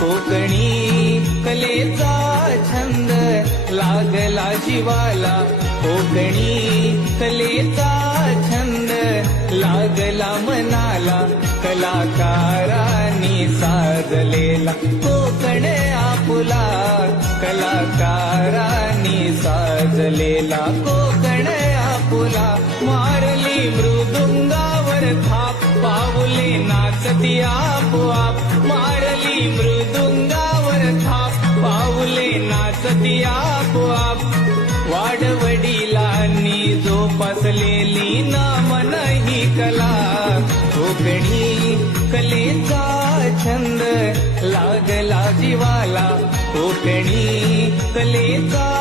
कोकणी कलेचा छंद लागला जीवाला. कोकणी कलेचा छंद लागला मनाला. कलाकारांनी साजलेला कोकण आपुला. कलाकारांनी साजलेला कोकण आपुला. मारली मृदुंगावर थाप पाऊले नाचती आपोआप. मारली मृदुंगावर थाप. पाऊले नाचती आपोआप. वाडवडिलांनी जोपासलेली नामन ही कला. कोकणी कलेचा छंद लागला जीवाला. कोकणी कलेचा